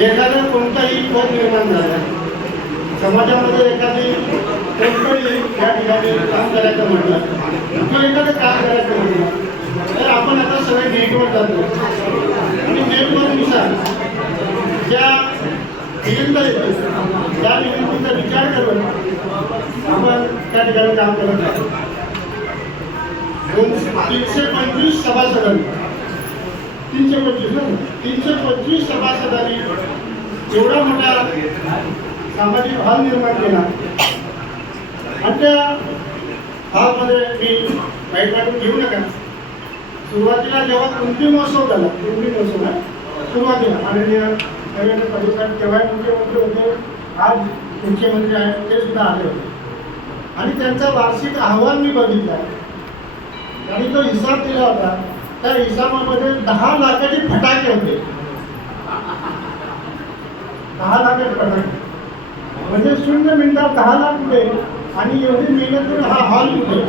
एखादा कोणताही पद निर्माण झाला समाजामध्ये एखादी कोणतंही या ठिकाणी काम करायचं म्हटलं किंवा एखादं काम करायचं म्हटलं तर आपण आता सगळे नेटवर जातो. आणि नेटवर्कनुसार ज्या विनंत्या येतो त्या विनंतीचा विचार करून आपण त्या ठिकाणी काम करत आहोत दोन तीनशे पंचवीस सभासदांनी तीनशे पंचवीस ना तीनशे पंचवीस सभासदांनी एवढा मोठा सामाजिक भाव निर्माण केला. आणि त्या भावमध्ये मी वाईट वाटून घेऊ नका. सुरुवातीला जेव्हा कुंभी महोत्सव झाला कुंभी महोत्सव ना सुरुवातीला माननीय देवेंद्र फडणवीस साहेब तेव्हा मुख्यमंत्री होते आज मुख्यमंत्री आहेत ते सुद्धा आले होते. आणि त्यांचा वार्षिक अहवाल मी बघितला. त्यांनी तो हिसाब दिला होता त्या हिसाबामध्ये दहा लाखाचे फटाके होते. दहा लाख फटाके म्हणजे शून्य मिनिटात दहा लाख कुठे? आणि एवढी मेहनत करून हा हॉल कुठे?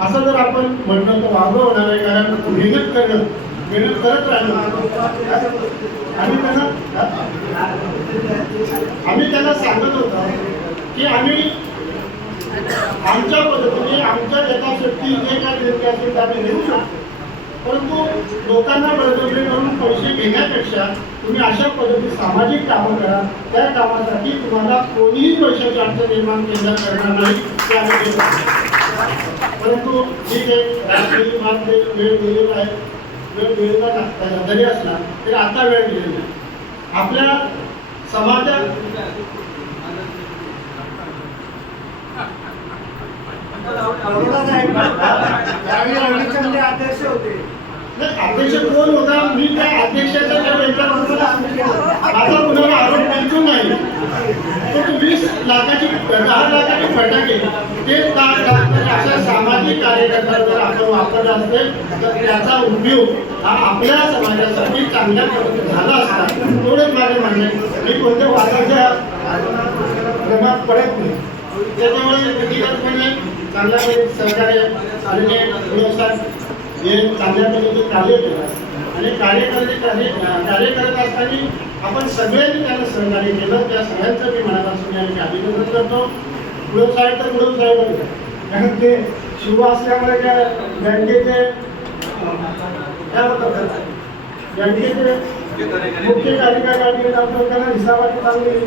असं जर आपण म्हटलं तर वागं होणार आहे कारण मेहनत करणं मेहनत करत राहणं. आम्ही त्यांना आम्ही त्यांना सांगत होतो की आम्ही आमच्या पद्धतीने आमच्या यथाशक्ती जे काय देणगी असेल ते आम्ही देऊ शकतो. परंतु लोकांना बळजबरी करून पैसे घेण्यापेक्षा तुम्ही अशा पद्धती सामाजिक कामं करा त्या कामासाठी तुम्हाला कोणीही पैशाची अडचण निर्माण केंद्र करणार नाही ते परंतु ठीक आहे राष्ट्रीय मार्ग वेळ दिलेला आहे वेळ दिलेला नसता- जरी असला तरी आता वेळ दिलेला आहे आपल्या समाजात त्यावेळी रविचंद्र अध्यक्ष होते अध्यक्ष कोण होता? मी त्या अध्यक्षाच्या त्या माझा कुणाला आरोप बिलकुल नाही. तो वीस लाखाची दहा लाखाची फटाके ते अशा सामाजिक कार्यकर्त्यांवर आपण वापरला असेल तर त्याचा उपयोग हा आपल्या समाजासाठी चांगल्या पद्धतीने झाला असता. तेवढंच माझं म्हणणं आहे. मी कोणत्या वादाच्या प्रमाणात पडत नाही. त्याच्यामुळे व्यक्तिगतपणे चांगल्या पद्धतीने सहकार्य आलेले व्यवसाय हे चांगल्या पद्धतीने कार्य केलं. आणि कार्य करत कार्य कार्य करत असताना आपण सगळ्यांनी त्यांना सहकार्य केलं. त्या सगळ्यांचं मी मनापासून या अभिनंदन करतो. पुढं साहेब तर पुढं साहेब कारण ते शिव असल्यामुळे त्या बँकेचे काय होतात बँकेचे मुख्य कार्यकारी अधिकारी त्यांना हिसाबाची चांगली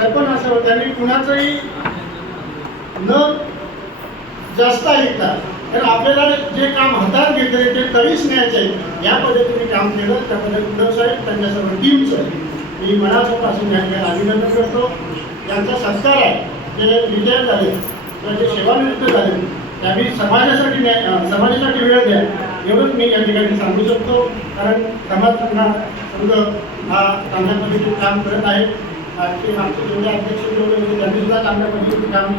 कल्पना असावं त्यांनी कुणाचंही न जास्त ऐकता तर आपल्याला जे काम हातात घेतले ते तरीच न्यायचे आहे. या पद्धतीने काम केलं त्यामध्ये उद्धव साहेब त्यांच्या सर्व टीमचं मी मनापासून या अभिनंदन करतो. त्यांचा सत्कार आहे. जे रिटायर झाले. किंवा जे सेवानिवृत्त झाले. त्यांनी समाजासाठी न्याय समाजासाठी वेळ द्या. एवढंच मी या ठिकाणी सांगू शकतो. कारण समाज पुन्हा संघ हा चांगल्या पद्धतीने काम करत आहे. आजचे मागचे जेवढे अध्यक्ष जेवढे होते त्यांनी सुद्धा चांगल्या पद्धतीने काम